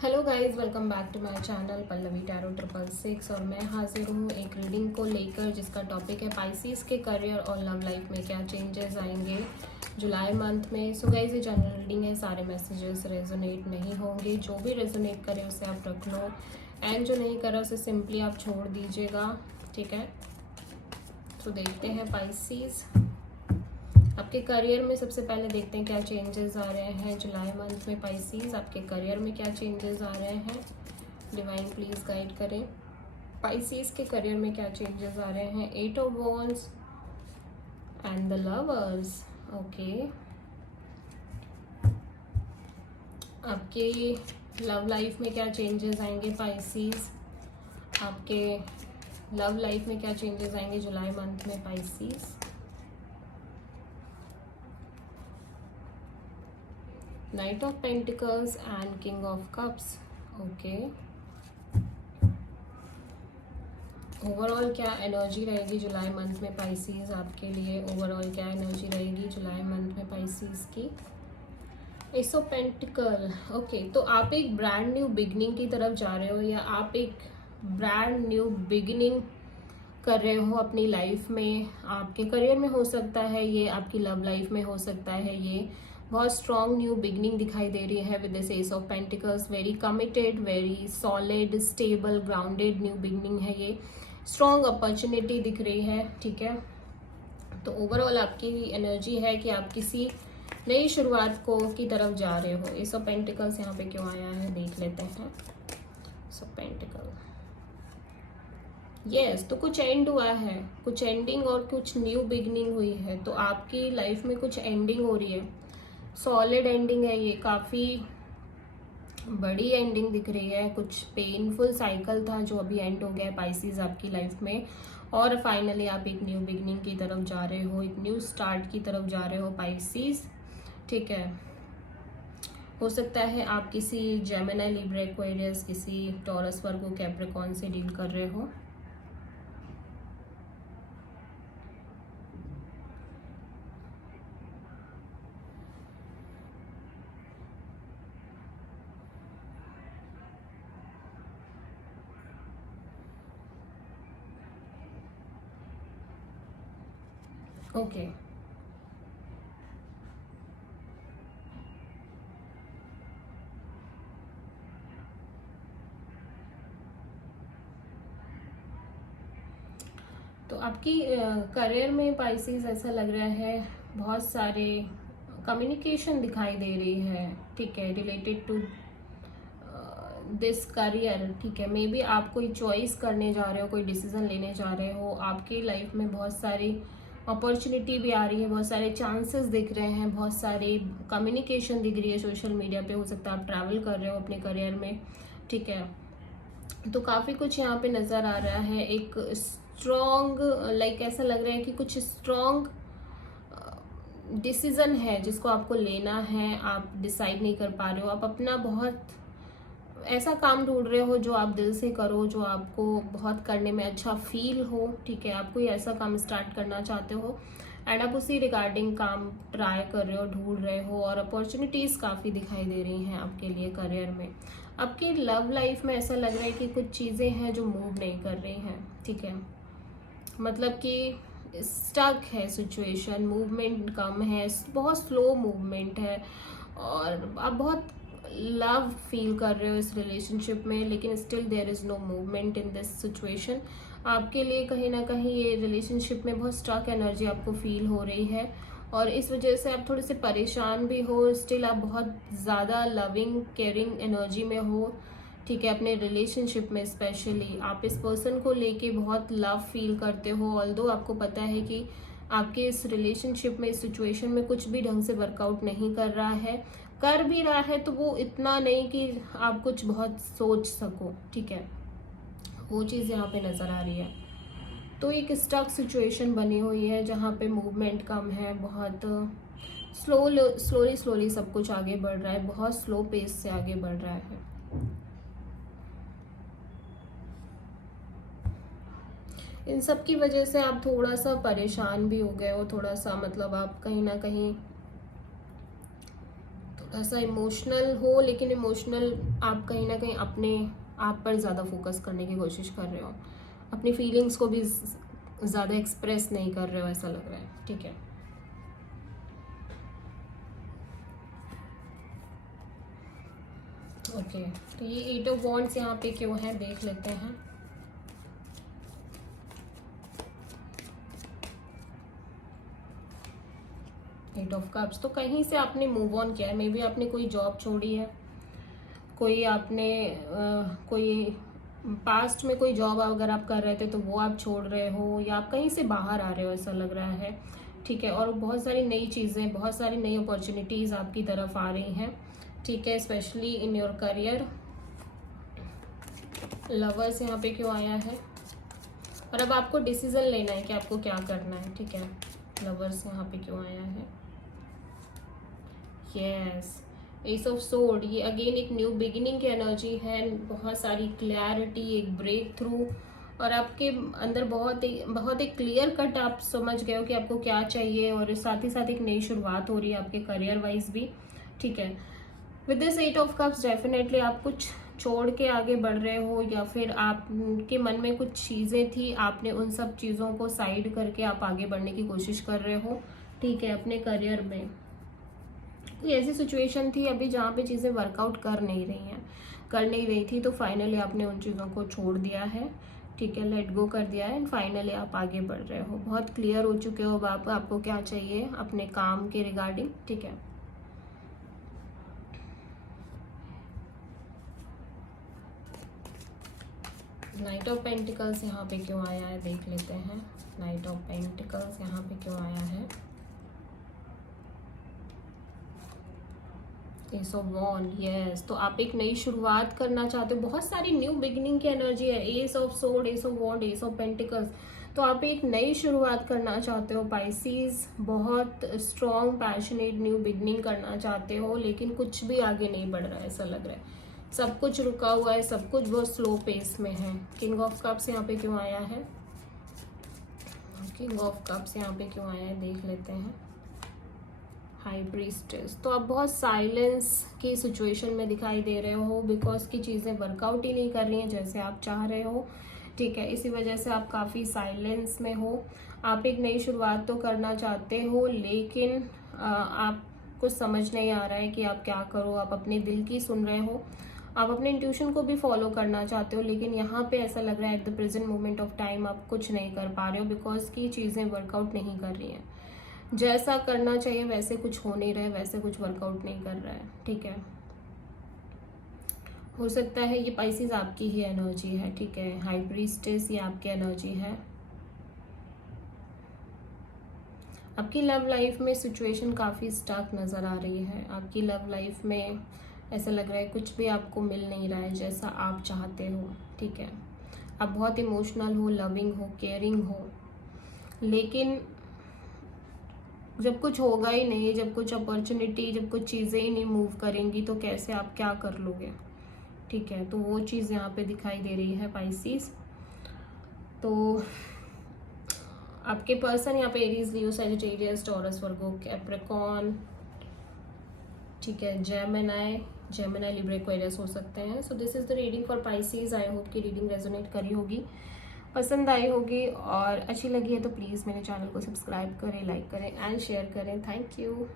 Hello guys, welcome back to my channel Pallavi tarot 666 और मैं हाजिर हूँ एक रीडिंग को लेकर जिसका टॉपिक है पाइसेस के करियर और लव लाइफ में क्या चेंजेस आएंगे जुलाई मंथ में। सो गाइस, ये जनरल रीडिंग है, सारे मैसेजेस रेजोनेट नहीं होंगे। जो भी रेजोनेट करे उसे आप रख लो एंड जो नहीं करा उसे सिंपली आप छोड़ दीजिएगा, ठीक है। तो देखते हैं पाइसेस आपके करियर में। सबसे पहले देखते हैं क्या चेंजेस आ रहे हैं जुलाई मंथ में। पाइसेस आपके करियर में क्या चेंजेस आ रहे हैं, डिवाइन प्लीज गाइड करें। पाइसेस के करियर में क्या चेंजेस आ रहे हैं। 8 of wands and the lovers. Okay, आपके लव लाइफ में क्या चेंजेस आएंगे पाइसेस। आपके लव लाइफ में क्या चेंजेस आएंगे जुलाई मंथ में Pisces. Night of pentacles and king of cups. Okay, overall क्या एनर्जी रहेगी जुलाई मंथ में पाइसेस आपके लिए। ओवरऑल क्या एनर्जी रहेगी जुलाई मंथ में पाइसेस की। S of pentacle. ओके, तो आप एक ब्रांड न्यू बिगनिंग की तरफ जा रहे हो या आप एक ब्रांड न्यू बिगिनिंग कर रहे हो अपनी लाइफ में। आपके करियर में हो सकता है ये, आपकी लव लाइफ में हो सकता है ये। बहुत स्ट्रॉन्ग न्यू बिगनिंग दिखाई दे रही है with this S of pentacles. Very committed, very solid, stable, grounded new beginning है ये। स्ट्रॉन्ग अपॉर्चुनिटी दिख रही है, ठीक है। तो ओवरऑल आपकी एनर्जी है कि आप किसी नई शुरुआत को की तरफ जा रहे हो। एस ऑफ पेंटिकल्स यहाँ पे क्यों आया है देख लेते हैं। एस ऑफ पेंटिकल, यस, तो कुछ एंड हुआ है, कुछ एंडिंग और कुछ न्यू बिगनिंग हुई है। तो आपकी लाइफ में कुछ एंडिंग हो रही है, सॉलिड एंडिंग है ये, काफ़ी बड़ी एंडिंग दिख रही है। कुछ पेनफुल साइकिल था जो अभी एंड हो गया है पाइसेस आपकी लाइफ में, और फाइनली आप एक न्यू बिगनिंग की तरफ जा रहे हो, एक न्यू स्टार्ट की तरफ जा रहे हो पाइसेस, ठीक है। हो सकता है आप किसी जेमिनी, लिब्रा, एक्वेरियस, किसी टॉरस, वर्गो, कैप्रिकॉर्न से डील कर रहे हो। ओके, तो आपकी करियर में पाइसेस ऐसा लग रहा है बहुत सारे कम्युनिकेशन दिखाई दे रही है, ठीक है, रिलेटेड टू दिस करियर, ठीक है। मे बी आप कोई चॉइस करने जा रहे हो, कोई डिसीजन लेने जा रहे हो। आपकी लाइफ में बहुत सारी अपॉर्चुनिटी भी आ रही है, बहुत सारे चांसेस दिख रहे हैं, बहुत सारी कम्युनिकेशन दिख रही है सोशल मीडिया पे। हो सकता है आप ट्रैवल कर रहे हो अपने करियर में, ठीक है। तो काफ़ी कुछ यहाँ पे नज़र आ रहा है। एक स्ट्रॉन्ग, लाइक ऐसा लग रहा है कि कुछ स्ट्रॉन्ग डिसीजन है जिसको आपको लेना है, आप डिसाइड नहीं कर पा रहे हो। आप अपना बहुत ऐसा काम ढूंढ रहे हो जो आप दिल से करो, जो आपको बहुत करने में अच्छा फील हो, ठीक है। आप कोई ऐसा काम स्टार्ट करना चाहते हो एंड आप उसी रिगार्डिंग काम ट्राई कर रहे हो, ढूंढ रहे हो, और अपॉर्चुनिटीज़ काफ़ी दिखाई दे रही हैं आपके लिए करियर में। आपकी लव लाइफ में ऐसा लग रहा है कि कुछ चीज़ें हैं जो मूव नहीं कर रही हैं, ठीक है। मतलब कि स्टक है सिचुएशन, मूवमेंट कम है, बहुत स्लो मूवमेंट है, और आप बहुत लव फील कर रहे हो इस रिलेशनशिप में, लेकिन still there is no movement in this situation. आपके लिए कहीं ना कहीं ये रिलेशनशिप में बहुत स्टक एनर्जी आपको फील हो रही है, और इस वजह से आप थोड़े से परेशान भी हो। स्टिल आप बहुत ज़्यादा लविंग, केयरिंग एनर्जी में हो, ठीक है। अपने रिलेशनशिप में स्पेशली आप इस पर्सन को लेके बहुत लव फील करते हो, ऑल्दो आपको पता है कि आपके इस रिलेशनशिप में, इस सिचुएशन में कुछ भी ढंग से वर्कआउट नहीं कर रहा है। कर भी रहा है तो वो इतना नहीं कि आप कुछ बहुत सोच सको, ठीक है। वो चीज़ यहाँ पे नज़र आ रही है। तो एक स्टक सिचुएशन बनी हुई है जहाँ पे मूवमेंट कम है, बहुत स्लोली स्लोली सब कुछ आगे बढ़ रहा है, बहुत स्लो पेस से आगे बढ़ रहा है। इन सब की वजह से आप थोड़ा सा परेशान भी हो गए हो, थोड़ा सा मतलब आप कहीं ना कहीं ऐसा इमोशनल हो, लेकिन इमोशनल आप कहीं ना कहीं अपने आप पर ज़्यादा फोकस करने की कोशिश कर रहे हो, अपनी फीलिंग्स को भी ज़्यादा एक्सप्रेस नहीं कर रहे हो, ऐसा लग रहा है। ठीक है, ओके। तो ये 8 ऑफ वॉन्ड्स यहाँ पे क्यों है देख लेते हैं। एट ऑफ कप्स, तो कहीं से आपने मूव ऑन किया है, मे बी आपने कोई जॉब छोड़ी है, कोई आपने कोई पास्ट में कोई जॉब अगर आप कर रहे थे तो वो आप छोड़ रहे हो, या आप कहीं से बाहर आ रहे हो, ऐसा लग रहा है। ठीक है, और बहुत सारी नई चीज़ें, बहुत सारी नई अपॉर्चुनिटीज़ आपकी तरफ आ रही हैं। ठीक है, specially in your career. Lovers यहाँ पे क्यों आया है, और अब आपको डिसीजन लेना है कि आपको क्या करना है। ठीक है, लवर्स यहाँ पे क्यों आया है। यस, एस ऑफ सोर्ड, ये अगेन एक न्यू बिगिनिंग की एनर्जी है, बहुत सारी क्लैरिटी, एक ब्रेक थ्रू, और आपके अंदर बहुत एक क्लियर कट आप समझ गए हो कि आपको क्या चाहिए, और साथ ही साथ एक नई शुरुआत हो रही है आपके करियर वाइज भी। ठीक है, with this 8 of cups definitely आप कुछ छोड़ के आगे बढ़ रहे हो, या फिर आपके मन में कुछ चीज़ें थी, आपने उन सब चीज़ों को साइड करके आप आगे बढ़ने की कोशिश कर रहे हो। ठीक है, अपने करियर में कोई ऐसी सिचुएशन थी अभी जहाँ पे चीज़ें वर्कआउट कर नहीं रही थी, तो फाइनली आपने उन चीज़ों को छोड़ दिया है। ठीक है, लेट गो कर दिया है, एंड फाइनली आप आगे बढ़ रहे हो, बहुत क्लियर हो चुके हो अब आपको क्या चाहिए अपने काम के रिगार्डिंग। ठीक है, नाइट ऑफ पेंटिकल्स यहाँ पे क्यों आया है देख लेते हैं। नाइट ऑफ पेंटिकल्स यहाँ पे क्यों आया है। एस ऑफ वॉन्ड, यस, तो आप एक नई शुरुआत करना चाहते हो, बहुत सारी न्यू बिगिनिंग की एनर्जी है। Ace of sword, ace of wand, ace of pentacles, तो आप एक नई शुरुआत करना चाहते हो पाइसीज, बहुत स्ट्रॉन्ग पैशनेट न्यू बिगिनिंग करना चाहते हो, लेकिन कुछ भी आगे नहीं बढ़ रहा है, ऐसा लग रहा है, सब कुछ रुका हुआ है, सब कुछ बहुत स्लो पेस में है। किंग ऑफ कप्स यहाँ पे क्यों आया है। किंग ऑफ कप्स यहाँ पे क्यों आया है देख लेते हैं। हाई प्रीस्टेस, तो आप बहुत साइलेंस की सिचुएशन में दिखाई दे रहे हो, बिकॉज की चीज़ें वर्कआउट ही नहीं कर रही हैं जैसे आप चाह रहे हो। ठीक है, इसी वजह से आप काफ़ी साइलेंस में हो। आप एक नई शुरुआत तो करना चाहते हो, लेकिन आपको समझ नहीं आ रहा है कि आप क्या करो। आप अपने दिल की सुन रहे हो, आप अपने इंट्यूशन को भी फॉलो करना चाहते हो, लेकिन यहाँ पे ऐसा लग रहा है at the present moment of time आप कुछ नहीं कर पा रहे हो, बिकॉज की चीज़ें वर्कआउट नहीं कर रही हैं, जैसा करना चाहिए वैसे कुछ हो नहीं रहा है, वैसे कुछ वर्कआउट नहीं कर रहा है। ठीक है, हो सकता है ये पाइसेस आपकी ही एनर्जी है। ठीक है, हाई प्रीस्टेस ये आपकी एनर्जी है। आपकी लव लाइफ में सिचुएशन काफ़ी स्टक नज़र आ रही है। आपकी लव लाइफ में ऐसा लग रहा है कुछ भी आपको मिल नहीं रहा है जैसा आप चाहते हो। ठीक है, आप बहुत इमोशनल हो, लविंग हो, केयरिंग हो, लेकिन जब कुछ होगा ही नहीं, जब कुछ अपॉर्चुनिटी, जब कुछ चीज़ें ही नहीं मूव करेंगी, तो कैसे आप क्या कर लोगे। ठीक है, तो वो चीज़ यहाँ पे दिखाई दे रही है पाइसेस। तो आपके पर्सन यहाँ पे एरीज, लियो, सैजिटेरियस, टॉरस, वर्गो, कैप्रिकॉर्न, ठीक है, जेमिनी, लिब्रा, एक्वेरियस हो सकते हैं। So this is the reading for Pisces. I hope कि रीडिंग रेजोनेट करी होगी, पसंद आई होगी, और अच्छी लगी है तो प्लीज़ मेरे चैनल को सब्सक्राइब करें, लाइक करें एंड शेयर करें। Thank you.